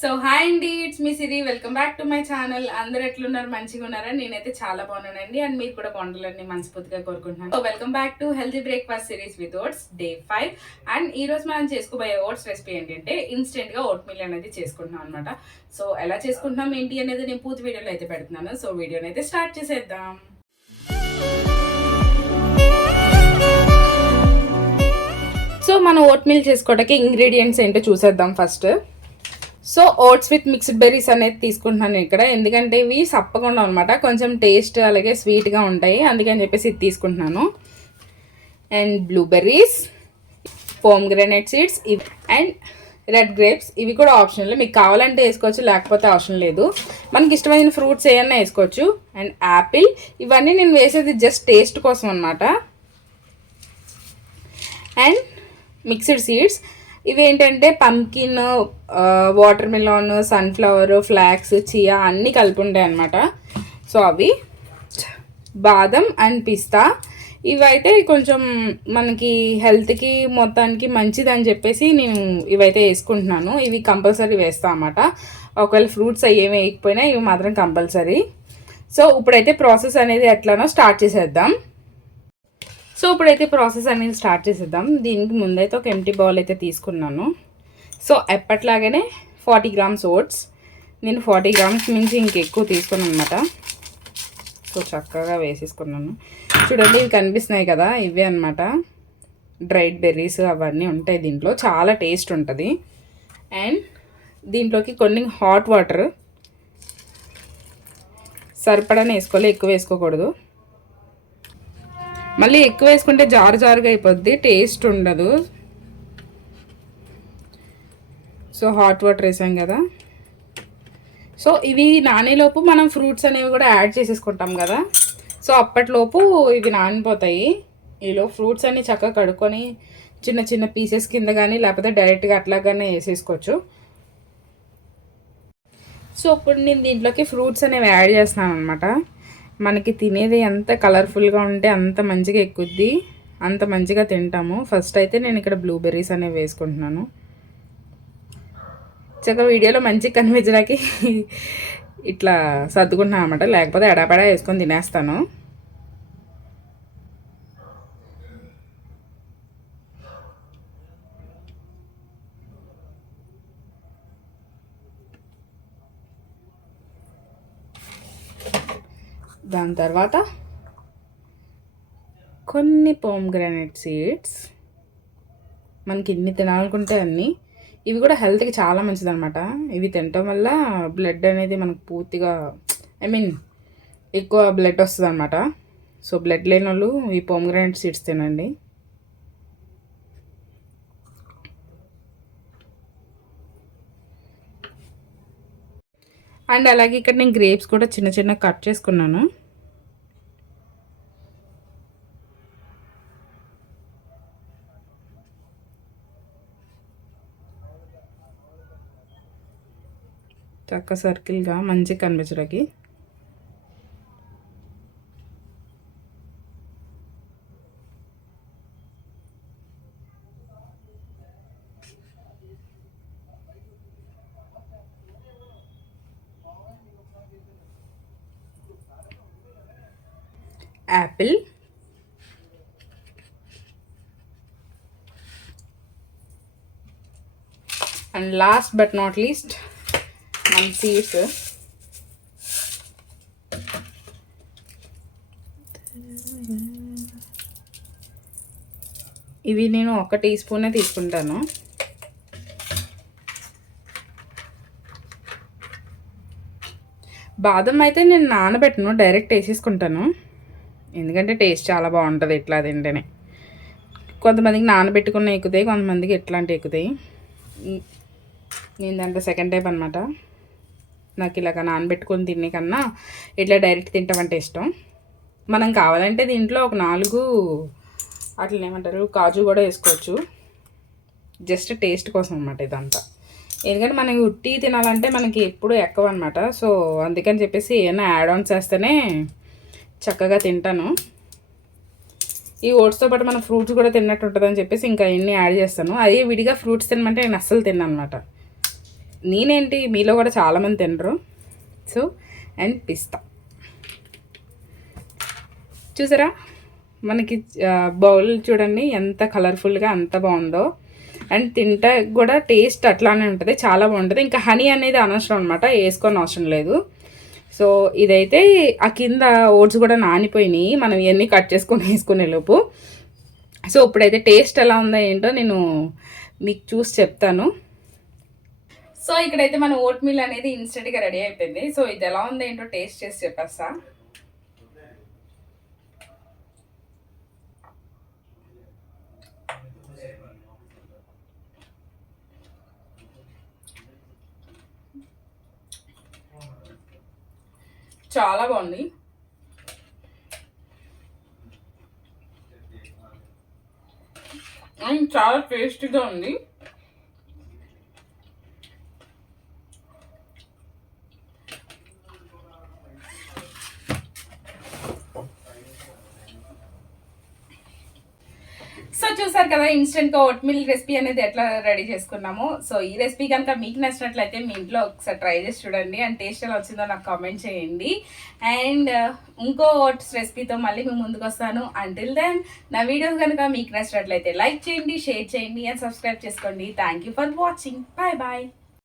So hi అండి, it's me Siri. Welcome back to my channel. అందరు ఎట్లున్నారు? మంచిగా ఉన్నారా? నేనైతే చాలా బాగున్నానండి. అండ్ మీరు కూడా బాగుండాలని మనస్ఫూర్తిగా కోరుకుంటున్నాను. So welcome back to healthy breakfast series with oats day 5. And ఈ రోజు మనం చేసుకోబోయే ఓట్స్ రెసిపీ ఏంటంటే ఇన్స్టెంట్ గా ఓట్ మీల్ అనేది చేసుకుంటున్నాం అనమాట. సో ఎలా చేసుకుంటున్నాం ఏంటి అనేది నేను పూర్తి వీడియోలో అయితే పెడుతున్నాను. సో వీడియోని అయితే స్టార్ట్ చేసేద్దాం. సో మనం ఓట్ మీల్ చేసుకోవడానికి ఇంగ్రీడియంట్స్ ఏంటో చూసేద్దాం first. So oats with mixed berries అనేది తీసుకుంటున్నాను ఇక్కడ, ఎందుకంటే ఇవి సప్పకుండా అనమాట, కొంచెం టేస్ట్ అలాగే స్వీట్గా ఉంటాయి, అందుకని చెప్పేసి ఇది తీసుకుంటున్నాను. And blueberries, pomegranate seeds and red grapes, ఇవి కూడా ఆప్షనల్, మీకు కావాలంటే వేసుకోవచ్చు, లేకపోతే అవసరం లేదు. మనకి ఇష్టమైన ఫ్రూట్స్ ఏమన్నా వేసుకోవచ్చు. అండ్ యాపిల్, ఇవన్నీ నేను వేసేది జస్ట్ టేస్ట్ కోసం అనమాట. అండ్ మిక్స్డ్ సీడ్స్, ఇవేంటంటే pumpkin, watermelon, sunflower, flax, chia అన్నీ కలిపి ఉంటాయి అన్నమాట. సో అవి బాదం అండ్ పిస్తా, ఇవైతే కొంచెం మనకి హెల్త్కి మొత్తానికి మంచిది అని చెప్పేసి నేను ఇవైతే వేసుకుంటున్నాను. ఇవి కంపల్సరీ వేస్తాను అన్నమాట. ఒకవేళ ఫ్రూట్స్ ఏమి వేయకపోయినా ఇవి మాత్రం కంపల్సరీ. సో ఇప్పుడైతే ప్రాసెస్ అనేది ఎట్లానో స్టార్ట్ చేసేద్దాం. సో ఇప్పుడైతే ప్రాసెస్ అనేది స్టార్ట్ చేసేద్దాం. దీనికి ముందైతే ఒక ఎంటీ బౌల్ అయితే తీసుకున్నాను. సో ఎప్పట్లాగానే 40 గ్రామ్స్ ఓట్స్, నేను 40 గ్రామ్స్ మించి ఇంకెక్కువ తీసుకున్నాను అనమాట. సో చక్కగా వేసేసుకున్నాను. చూడండి, ఇవి కనిపిస్తున్నాయి కదా, ఇవే అనమాట డ్రైడ్ బెర్రీస్, అవన్నీ ఉంటాయి దీంట్లో, చాలా టేస్ట్ ఉంటుంది. అండ్ దీంట్లోకి కొన్ని హాట్ వాటర్ సరిపడానే వేసుకోవాలి, ఎక్కువ వేసుకోకూడదు. మళ్ళీ ఎక్కువ వేసుకుంటే జారుగా అయిపోద్ది, టేస్ట్ ఉండదు. సో హాట్ వాటర్ వేసాం కదా. సో ఇవి నానేలోపు మనం ఫ్రూట్స్ అనేవి కూడా యాడ్ చేసేసుకుంటాం కదా. సో అప్పట్లోపు ఇవి నానిపోతాయి. ఈలో ఫ్రూట్స్ అన్ని చక్కగా కడుక్కొని చిన్న చిన్న పీసెస్ కింద కానీ లేకపోతే డైరెక్ట్గా అట్లాగానే వేసేసుకోవచ్చు. సో ఇప్పుడు నేను దీంట్లోకి ఫ్రూట్స్ అనేవి యాడ్ చేస్తున్నాను అనమాట. మనకి తినేది ఎంత కలర్ఫుల్గా ఉంటే అంత మంచిగా ఎక్కుద్ది, అంత మంచిగా తింటాము. ఫస్ట్ అయితే నేను ఇక్కడ బ్లూబెర్రీస్ అనేవి వేసుకుంటున్నాను. చక్కగా వీడియోలో మంచిగా కనిపించడానికి ఇట్లా సర్దుకుంటున్నాను అనమాట, లేకపోతే ఎడాపెడా వేసుకొని తినేస్తాను. దాని తర్వాత కొన్ని పోమ్గ్రానైట్ సీడ్స్, మనకి ఎన్ని తినాలనుకుంటే అన్నీ. ఇవి కూడా హెల్త్కి చాలా మంచిది అనమాట. ఇవి తినటం వల్ల బ్లడ్ అనేది మనకు పూర్తిగా ఎక్కువ బ్లడ్ వస్తుంది అనమాట. సో బ్లడ్ లేని వాళ్ళు ఈ పోమ్గ్రానైట్ సీడ్స్ తినండి. అండ్ అలాగే ఇక్కడ నేను గ్రేప్స్ కూడా చిన్న చిన్న కట్ చేసుకున్నాను. చక్క సర్కిల్గా మంచిగా కనిపించడానికి. Apple, and last but not least మన సీడ్స్. ఇవి నేను 1 టీ స్పూనే తీసుకుంటాను. బాదం అయితే నేను నానబెట్టను, డైరెక్ట్ వేసేసుకుంటాను, ఎందుకంటే టేస్ట్ చాలా బాగుంటుంది ఇట్లా తింటేనే. కొంతమందికి నానబెట్టుకున్న ఎక్కుతాయి, కొంతమందికి ఎట్లాంటి ఎక్కుతాయి. నేను దాంట్లో సెకండ్ టైప్ అనమాట. నాకు ఇలాగ నానబెట్టుకొని తినే కన్నా ఇట్లా డైరెక్ట్ తింటామంటే ఇష్టం. మనం కావాలంటే దీంట్లో ఒక 4 అట్లా ఏమంటారు కాజు కూడా వేసుకోవచ్చు, జస్ట్ టేస్ట్ కోసం అనమాట ఇదంతా. ఎందుకంటే మనకి ఉట్టి తినాలంటే మనకి ఎప్పుడు ఎక్కువ అనమాట. సో అందుకని చెప్పేసి ఏమైనా యాడ్ ఆన్స్ చేస్తేనే చక్కగా తింటాను. ఈ ఓట్స్తో పాటు మనం ఫ్రూట్స్ కూడా తిన్నట్టు ఉంటుందని చెప్పేసి ఇంకా ఇన్ని యాడ్ చేస్తాను. అదే విడిగా ఫ్రూట్స్ తినమంటే నేను అస్సలు తిన్నాను అనమాట. నేనేంటి మీలో కూడా చాలామంది తినరు. సో అండ్ పిస్తా చూసారా, మనకి బౌల్ చూడండి ఎంత కలర్ఫుల్గా ఎంత బాగుందో. అండ్ తింటే కూడా టేస్ట్ అట్లానే ఉంటుంది, చాలా బాగుంటుంది. ఇంకా హనీ అనేది అనవసరం అనమాట, వేసుకొని అవసరం లేదు. సో ఇదైతే ఆ కింద ఓట్స్ కూడా నానిపోయినాయి మనం ఇవన్నీ కట్ చేసుకొని వేసుకునే లోపు. సో ఇప్పుడైతే టేస్ట్ ఎలా ఉందో ఏంటో నేను మీకు చూసి చెప్తాను. సో ఇక్కడైతే మన ఓట్ మీల్ అనేది ఇన్స్టెంట్గా రెడీ అయిపోయింది. సో ఇది ఎలా ఉందో ఏంటో టేస్ట్ చేసి చెప్పేస్తా. చాలా బాగుంది. చాలా టేస్టీగా ఉంది. సో చూసారు కదా ఇన్స్టెంట్గా ఓట్ మిల్ రెసిపీ అనేది ఎట్లా రెడీ చేసుకున్నాము. సో ఈ రెసిపీ కనుక మీకు నచ్చినట్లయితే మీ ఇంట్లో ఒకసారి ట్రై చేసి చూడండి. అండ్ టేస్ట్ ఎలా వచ్చిందో నాకు కామెంట్ చేయండి. అండ్ ఇంకో ఓట్స్ రెసిపీతో మళ్ళీ మేము ముందుకు వస్తాను. అంటిల్ దెన్ నా వీడియోస్ కనుక మీకు నచ్చినట్లయితే లైక్ చేయండి, షేర్ చేయండి అండ్ సబ్స్క్రైబ్ చేసుకోండి. Thank you for watching. Bye bye.